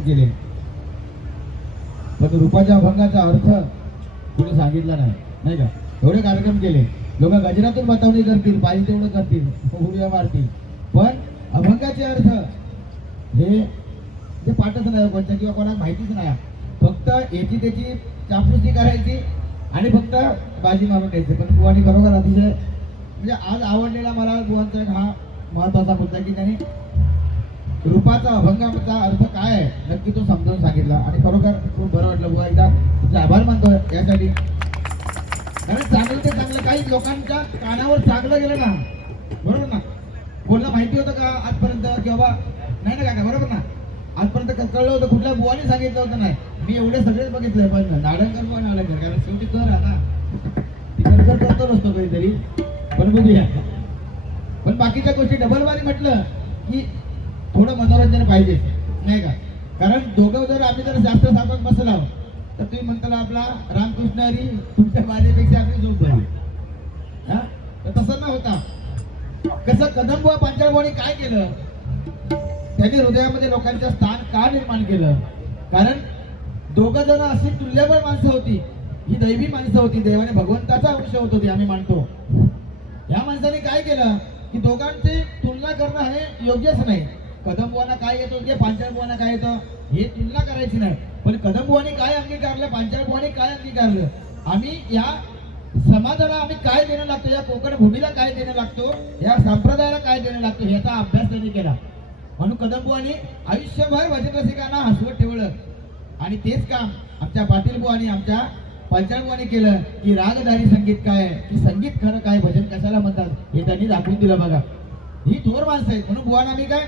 कार्यक्रम गेले. पण रूपाच्या अभंगाचा अर्थ कुणी सांगितला नाही. नाही का? एवढे कार्यक्रम केले. लोक गजरातून बतावणी करतील पाहिजे तेवढं करतील उड्या मारतील. पण अभंगाचे अर्थ हे ते पाठच नाही हो कोणत्या किंवा कोणाला माहितीच नाही. फक्त याची त्याची चापलुसी करायची आणि फक्त बाजी मारून द्यायची पण बुवानी खरोखर अतिशय म्हणजे आज आवडलेला मला गुवांचा एक हा महत्त्वाचा मुद्दा की त्यांनी रूपाचा अभंगाचा अर्थ काय आहे नक्की तो समजावून सांगितला. आणि खरोखर खूप बरं वाटलं. बुवा एकदा तुमचे आभार मानतोय यासाठी. कारण चांगलं ते चांगलं काही लोकांच्या कानावर चांगलं गेलं ना बरोबर ना? कोणाला माहिती होतं का आजपर्यंत की बाबा नाही ना काका बरोबर ना? आजपर्यंत कळलं होतं कुठल्या बुवाने सांगितलं होतं नाही. मी एवढे सगळेच बघितलंय पण नाडंगर बुवा नाडंगर कारण शेवटी कर आहे ना ती करतो नसतो कधीतरी. पण बघूया. पण बाकीच्या गोष्टी डबलवारी म्हटलं की थोडं मनोरंजन पाहिजे नाही का? कारण दोघं जर आम्ही जर जास्त साधत बसला तर तुम्ही म्हणताल आपला रामकृष्ण हरी तुमच्या बाजेपेक्षा आपली झोप हा? तर तसं न होता. कसं कदम बुवा पांचाळवाणी काय केलं? त्यांनी हृदयामध्ये लोकांचं स्थान का निर्माण केलं? कारण दोघं जण अशी तुल्यबळ माणसं होती. ही दैवी माणसं होती. देवाने भगवंताचा अंश होत होती आम्ही मानतो. या माणसाने काय केलं? की दोघांची तुलना करणं हे योग्यच नाही. कदमबुवांना काय येतं? ते म्हणजे पांचाळबुवांना काय येतं? हे तुलना करायची नाही. पण कदंबुवानी काय अंगीकारलं? पांचाळबुवांनी काय अंगीकारलं? आम्ही या समाजाला आम्ही काय देणं लागतो? या कोकण भूमीला काय देणं लागतो? या संप्रदायाला काय देणं लागतो? ह्याचा अभ्यास त्यांनी केला. म्हणून कदमबुवांनी आयुष्यभर भजन रसिकांना हसवत ठेवलं. आणि तेच काम आमच्या पाटील बुवानी आमच्या पंचांगवानी केलं. की रागधारी संगीत काय? आहे की संगीत खरं काय? भजन कशाला म्हणतात? हे त्यांनी दाखवून दिलं बघा. ही थोर माणसं आहेत. म्हणून बुवाना मी काय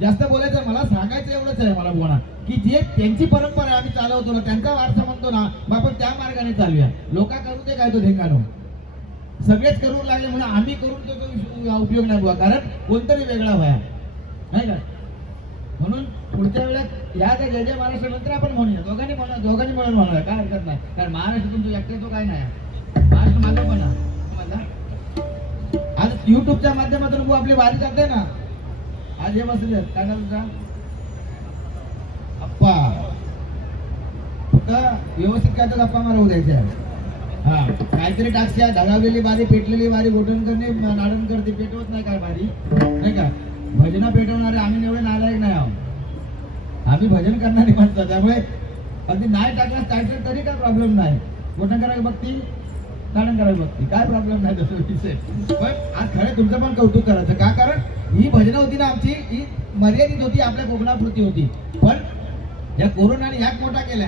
जास्त बोलायचं मला सांगायचं एवढंच आहे मला बोला. की जे त्यांची परंपरा आहे, आम्ही चालवतो ना त्यांचा वारसा म्हणतो ना मग आपण त्या मार्गाने चालूया. लोका करू दे काय तो ढेंगानो सगळेच करू लागले म्हणून आम्ही करून तो उपयोग नाही बुवा कारण कोणतरी वेगळा व्हाया. नाही का? म्हणून पुढच्या वेळेस या त्या जय जय महाराष्ट्र नंतर आपण म्हणूया. दोघांनी म्हणा दोघांनी म्हणून म्हणूया. काय हरकत नाही. कारण महाराष्ट्र तुमचं एकट्याचं काय नाही. महाराष्ट्र माझं म्हणा आज युट्यूबच्या माध्यमातून आपली वारी जाते ना. आज हे बसले काय नाव तुझा अप्पा. फक्त व्यवस्थित काय तर अप्पा मारवू द्यायच्या हा काहीतरी टाकस्या धडावलेली बारी पेटलेली बारी गोठण करणे नाडण करते पेटवत नाही काय बारी? नाही का? भजना पेटवणारे आम्ही एवढे नालायक नाही आहोत. आम्ही भजन करणारी माणसं त्यामुळे अगदी नाही टाकल्यास टायटल तरी काय प्रॉब्लेम नाही. घोटण करायला बघती नाडण करायला बघती काय प्रॉब्लेम नाही तसं विषय. पण आज खरं तुमचं पण कौतुक करायचं. का? कारण ही भजनं होती ना आमची ही मर्यादित होती आपल्या कोकणापुरती होती. पण या कोरोनाने ह्याक मोठा केला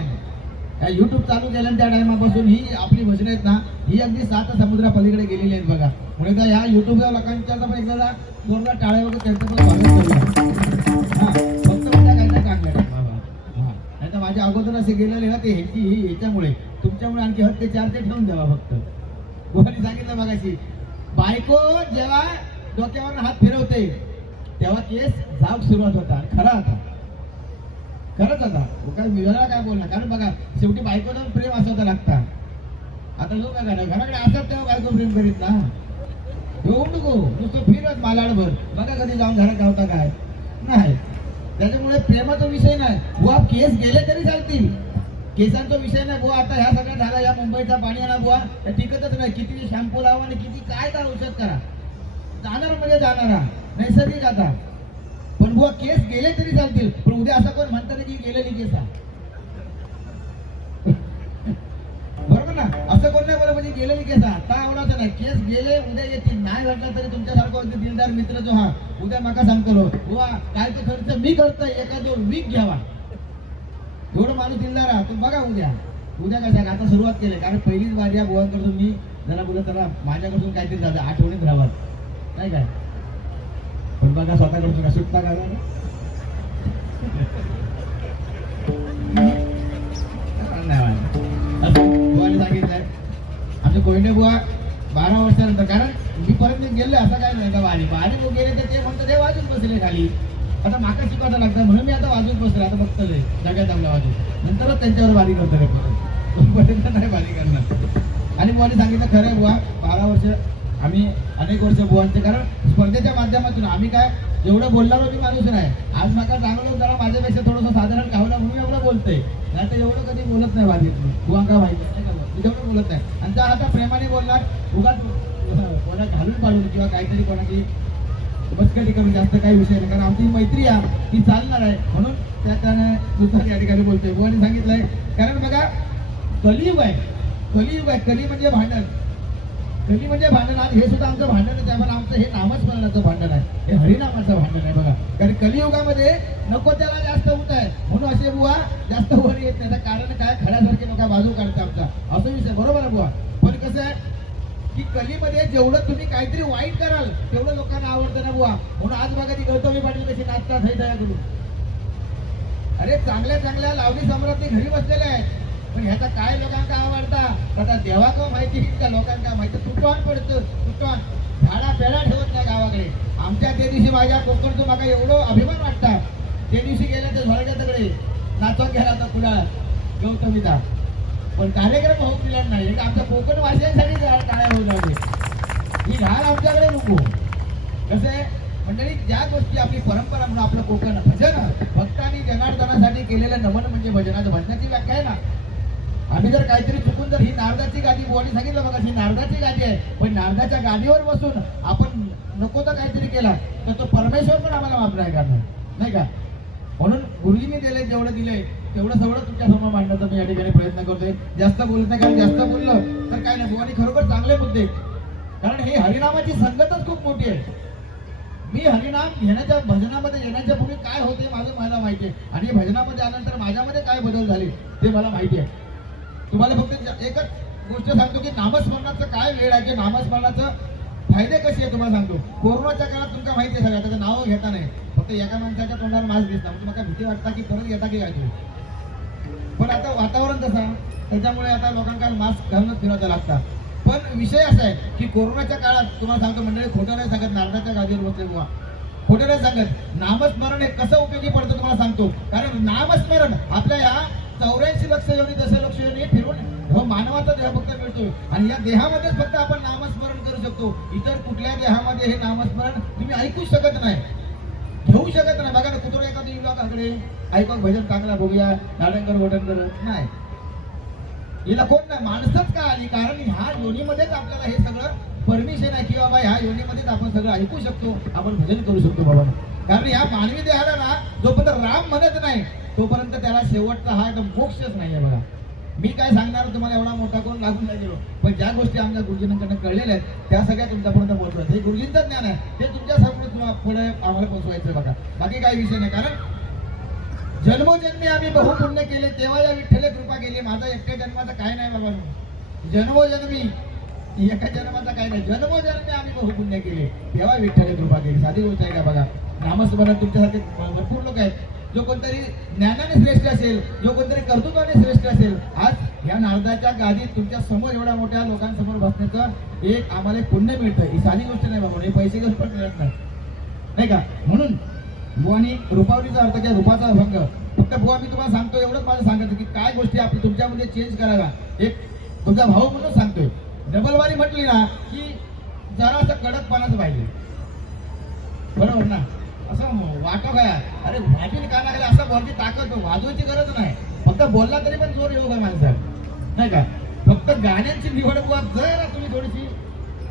या युट्यूब चालू केल्याने त्या टायमापासून ही आपली भजनं आहेत ना ही अगदी सात समुद्रापलीकडे गेलेली आहेत बघा. म्हणून का ह्या युट्यूबच्या लोकांच्या पण एकदा कोरोना टाळ्या वगैरे त्यांचं पण स्वागत करूया. फक्त म्हणजे काय नाही टाकलं बाबा हा. नाही तर माझ्या अगोदर असे गेलेले ना ते ह्याची ही ह्याच्यामुळे. तुमच्यामुळे आणखी हत्ते चार ते ठेवून द्यावा फक्त. कोणी सांगितलं बघायची बायको जेव्हा डोक्यावर हात फिरवते. तेव्हा केस झाप सुरुवात होता. खरा होता. खरंच आता काय विवाहाला काय बोलणार कारण बघा शेवटी बायको जाऊन प्रेम असावं लागता. आता जो काय करा घराकडे असत तेव्हा बायको प्रेम करीत ना. येऊ नको नुसतं फिरत मालाडभर. बघा कधी जाऊन घरात गावता काय. नाही. त्याच्यामुळे प्रेमाचा विषय नाही. बुवा केस गेले तरी चालतील. केसांचा विषय नाही. बुवा आता ह्या सगळ्या झाला या मुंबईचा पाणी आणा बुवा. टिकतच नाही. किती शॅम्पू लावा आणि किती काय तर औषध करा. जाणार म्हणजे जाणारा नैसर्गिक आता. पण बुवा केस गेले तरी चालतील. पण उद्या असं कोण म्हणतात की गेलेली केस बरोबर ना? असं कोण नाही बरं म्हणजे गेलेली केस आता आवडायचं नाही. केस गेले उद्या येतील. नाही घडला तरी तुमच्यासारखं दिलदार मित्र जो हा. उद्या माका सांगतो बुवा काय ते खर्च मी करतोय एका दोन वीक घ्यावा. एवढं माणूस दिलदार आहे तुम्ही बघा उद्या. उद्या काय आता सुरुवात केली. कारण पहिलीच वारी या गोवांकडून मी जरा बोलत त्याला माझ्याकडून काहीतरी झालं. आठवणीत राहावं. नाही काय? पण बघा स्वतःकडे का सुटता का नाही सांगितलंय आमचे कोयने बुवा बारा वर्षानंतर कारण मी परत गेले असं काय नाही का वारी? वारी लोक गेले तर ते म्हणतात ते वाजून बसले खाली. आता माका शिकवायला लागतं म्हणून मी आता वाजून बसले आता बघतले सगळ्यात चांगल्या वाजून. नंतरच त्यांच्यावर वारी करतो रे परत. नाही वारी करणार. आणि मला सांगितलं खरं बुवा बारा वर्ष आम्ही अनेक वर्ष बुवांचे कारण स्पर्धेच्या माध्यमातून आम्ही काय एवढं बोलणारो मी माणूस नाही. आज नका चांगलं जरा माझ्यापेक्षा थोडंसं साधारण गावला म्हणून एवढं बोलतोय. नाही तर एवढं कधी बोलत नाही माझी बुवांका माहिती नाही का मी तेवढं बोलत नाही. आणि त्या आता प्रेमाने बोलणार उगाच कोणा घालून पाडून किंवा काहीतरी कोणाची बसकटी करून जास्त काही विषय नाही. कारण आमची मैत्री आहे ती चालणार आहे. म्हणून त्या त्याने दुसऱ्या या ठिकाणी बोलतोय. बुवाने सांगितलंय कारण बघा कलियुग आहे. कलियुग आहे. कली म्हणजे भांडण. कली म्हणजे भांडण आज? हे सुद्धा आमचं भांडण आहे. त्यामुळे आमचं हे नामस्मरणाचं भांडण आहे. हे हरिनामाचं भांडण आहे बघा. कारण कलियुगामध्ये नको त्याला जास्त उठ आहे. म्हणून असे बुवा जास्त वर येत नाही. कारण काय? खड्यासारखे नका बाजू काढते आमचा. असं विषय बरोबर आहे बुवा. पण कसं आहे? की कलीमध्ये जेवढं तुम्ही काहीतरी वाईट कराल तेवढं लोकांना आवडतं ना बुवा. म्हणून आज बघा ती गौतमी पाटील कशी नाचतात हे दयाकडून अरे चांगल्या चांगल्या लावणी सम्राटी घरी बसलेल्या आहेत. पण ह्याचा काय लोकांना आवडता? आता देवा का माहिती का लोकांना? माहिती तुटवान पडतं तुटवान. झाडा पेडा ठेवत नाही गावाकडे. आमच्या त्या दिवशी माझ्या कोकणचं मला एवढं अभिमान वाटता. त्या दिवशी गेलं ते झोळ्याच्या तकडे नाचत गेला तर कुणा गौतमीचा. पण कार्यक्रम होऊ दिला नाही. एक आमच्या कोकण वासियांसाठी काय होऊ लागले ही घाल आमच्याकडे नको. कसं आहे? मंडळी ज्या गोष्टी आपली परंपरा म्हणून आपलं कोकण भजन भक्तांनी जनार्दनासाठी केलेलं नमन म्हणजे भजनाचं भजनाची व्याख्या आहे ना. आम्ही जर काहीतरी चुकून जर ही नारदाची गादी बोली सांगितलं बघा ही नारदाची गादी आहे. पण नारदाच्या गादीवर बसून आपण नको तर काहीतरी केला तर तो परमेश्वर पण आम्हाला माफ नाही करणार नाही का? म्हणून गुरुजींनी दिले जेवढं दिले तेवढं सगळं तुमच्यासमोर मांडण्याचा मी या ठिकाणी प्रयत्न करतोय. जास्त बोलत नाही कारण जास्त बोललं तर काय नाही भगवानी खरोखर चांगले मुद्दे. कारण हे हरिनामाची संगतच खूप मोठी आहे. मी हरिनाम घेण्याच्या भजनामध्ये येण्याच्या पूर्वी काय होते माझं मला माहिती आहे. आणि भजनामध्ये आल्यानंतर माझ्यामध्ये काय बदल झाले ते मला माहिती आहे. तुम्हाला फक्त एकच गोष्ट सांगतो की नामस्मरणाचं काय वेळ आहे? की नामस्मरणाचं फायदे कसे आहे तुम्हाला सांगतो. कोरोनाच्या काळात तुमका माहिती आहे सगळ्या त्याचं नावं घेता नाही. फक्त एका माणसाच्या तोंडावर मास्क दिसला म्हणजे मला भीती वाटता की परत येता की काय तुम्ही? पण आता वातावरण तसं त्याच्यामुळे आता लोकांना मास्क घालूनच फिरवायचं लागतात पण विषय असा आहे की कोरोनाच्या काळात तुम्हाला सांगतो मंडळी खोटं नाही सांगत नारदाच्या गादीवर बसले बुवा. खोटं नाही सांगत. नामस्मरण हे कसं उपयोगी पडतं तुम्हाला सांगतो. कारण नामस्मरण आपल्या या चौऱ्याऐंशी लक्ष योनी दशलक्ष योनी फिरून हो मानवाचा देह फक्त मिळतोय. आणि या देहामध्येच फक्त आपण नामस्मरण करू शकतो. इतर कुठल्या देहामध्ये हे नामस्मरण तुम्ही ऐकूच शकत नाही. घेऊ शकत नाही. बघा ना कुत्र एखादं येऊ लोकांकडे ऐकून भजन चांगला बघूया. नाडंगर वडंगर. नाही. हिला कोण नाही? माणसंच का आली? कारण ह्या योनीमध्येच आपल्याला हे सगळं परमिशन आहे की बाबा ह्या योनीमध्येच आपण सगळं ऐकू शकतो. आपण भजन करू शकतो बाबा. कारण ह्या मानवी देहाला ना जोपर्यंत राम म्हणत नाही तोपर्यंत त्याला शेवटचा हा एकदम मोक्षच नाही आहे बघा. मी काय सांगणार तुम्हाला एवढा मोठा करून लागून नाही गेलो. पण ज्या गोष्टी आमच्या गुरुजींकडनं कळलेल्या आहेत त्या सगळ्या तुमच्यापर्यंत पोहोचवत हे गुरुजींचं ज्ञान आहे. ते तुमच्यासमोर पुढे आम्हाला पोहोचवायचं बघा. बाकी काही विषय नाही. कारण जन्मोजन्मी आम्ही बहुपुण्य केले तेव्हा या विठ्ठले कृपा केली माझा एकट्या जन्माचा काय नाही बाबा जन्मोजन्मी एका जन्माचा काय नाही. जन्मोजन्मी आम्ही बहुपुण्य केले. तेव्हा विठ्ठले कृपा केली साधी गोष्ट आहे का बघा? नामस्मरण तुमच्यासारखे भरपूर लोक आहेत. जो कोणतरी ज्ञानाने श्रेष्ठ असेल जो कोणतरी कर्तृत्वाने श्रेष्ठ असेल आज या नारदाच्या गादीत तुमच्यासमोर एवढ्या मोठ्या लोकांसमोर बसण्याचं एक आम्हाला पुण्य मिळतं ही साधी गोष्ट नाही बाबा हे पैसे घेऊन पण मिळत नाही. नाही का? म्हणून बुवानी रुपावलीचा अर्थ किंवा रूपाचा अभंग. फक्त बुवा मी तुम्हाला सांगतो एवढंच मला सांगायचं की काय गोष्टी आपली तुमच्यामध्ये चेंज करायला. एक तुमचा भाऊ म्हणून सांगतोय. डबलवारी म्हटली ना की जरा असं कडकपणाच पाहिजे. बरोबर ना? असं वाटो काय अरे वाजून का लागला? असं बोलची ताकद वाजवायची गरज नाही. फक्त बोलला तरी पण जोर येऊ का माणसात नाही का? फक्त गाण्यांची निवड बुवा जरा तुम्ही थोडीशी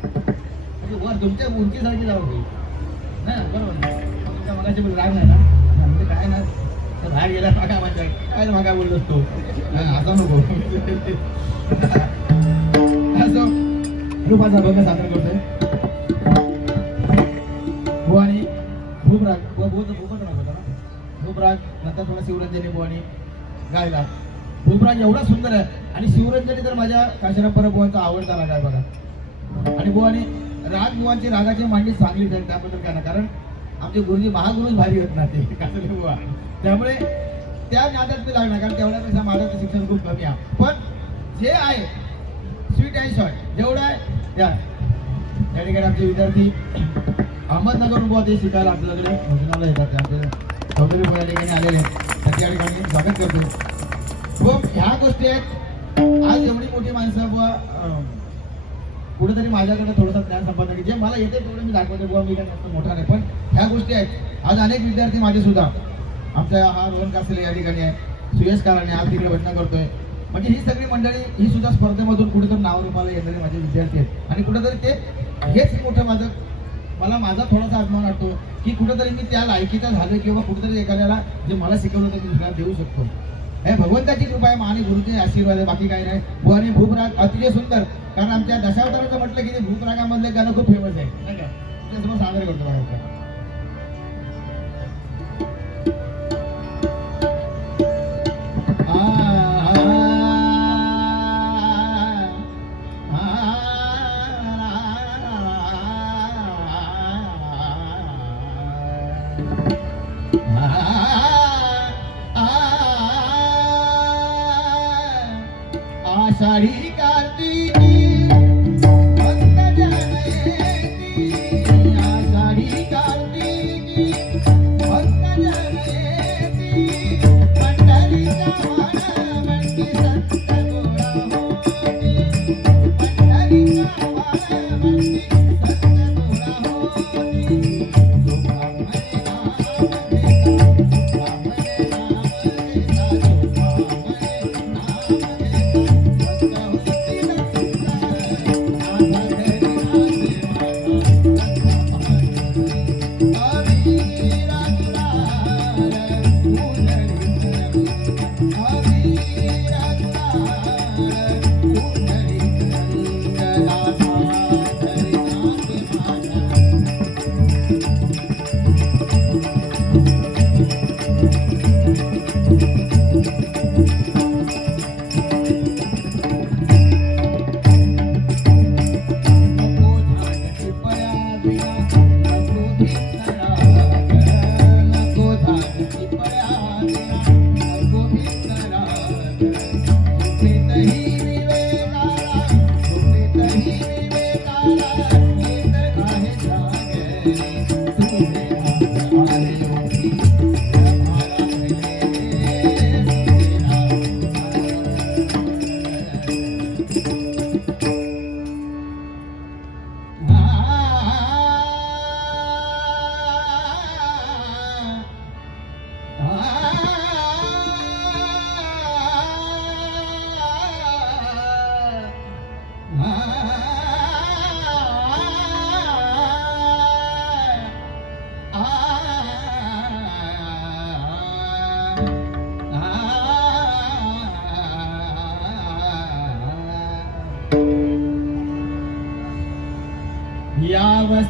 म्हणजे वर तुमच्या उंचीसारखी जाऊ दे. नाही बरोबर. तुमच्या मगाशी बोल राग नाही ना? म्हणजे काय ना? तर बाहेर गेला मागा म्हणजे. काय मागा बोललोस तो? असं आता नको. असं. रूपाचा भंग सादर करतोय भूमराग बुवा होता ना भूमराग नंतर थोडा शिवरंजनी बुवानी गायला. भूमराग एवढा सुंदर आहे. आणि शिवरंजनी तर माझ्या काशीराम परब बुवांचा आवडता राग आहे बघा. आणि बुवानी राग बुवांची रागाची मांडणी चांगली जाईल त्याबद्दल काय ना कारण आमचे गुरुजी महागुरुच भारी होत ना ते. कासले बुवा. त्यामुळे त्या नादात मी लागणार कारण तेवढ्यापेक्षा माझं ते शिक्षण खूप कमी आहे. पण जे आहे स्वीट अँड शॉर्ट जेवढं आहे त्या ठिकाणी आमचे विद्यार्थी अहमदनगर बुवा ते शिकायला आपल्याकडे भोजनाला येतात. ते आमचे चौधरी बुवा या ठिकाणी आलेले आहेत. त्या ठिकाणी स्वागत करतो. व ह्या गोष्टी आहेत. आज एवढी मोठी माणसं बुवा कुठेतरी माझ्याकडे थोडंसं ज्ञान संपादन की जे मला येते तेवढं मी दाखवते बुवा मी काय जास्त मोठा नाही. पण ह्या गोष्टी आहेत. आज अनेक विद्यार्थी माझे सुद्धा आमचा हा रोहन कासले या ठिकाणी आहे. सुयश काराने आज तिकडे भटना करतोय. म्हणजे ही सगळी मंडळी ही सुद्धा स्पर्धेमधून कुठेतरी नाव रूपाला येणारे माझे विद्यार्थी आहेत. आणि कुठेतरी ते हेच मोठं माझं मला माझा थोडासा अभिमान वाटतो की कुठेतरी मी त्या लायकीचा झालो किंवा कुठेतरी एखाद्याला जे मला शिकवलं ते मी दुसऱ्याला देऊ शकतो. हे भगवंताची कृपा आहे आणि गुरुचे आशीर्वाद आहे बाकी काही नाही. व आणि भूपराग अतिशय सुंदर कारण आमच्या दशावताराचं म्हटलं की ते भूपरागामधले गाणं खूप फेमस आहे. नाही का? सादर करतो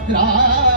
या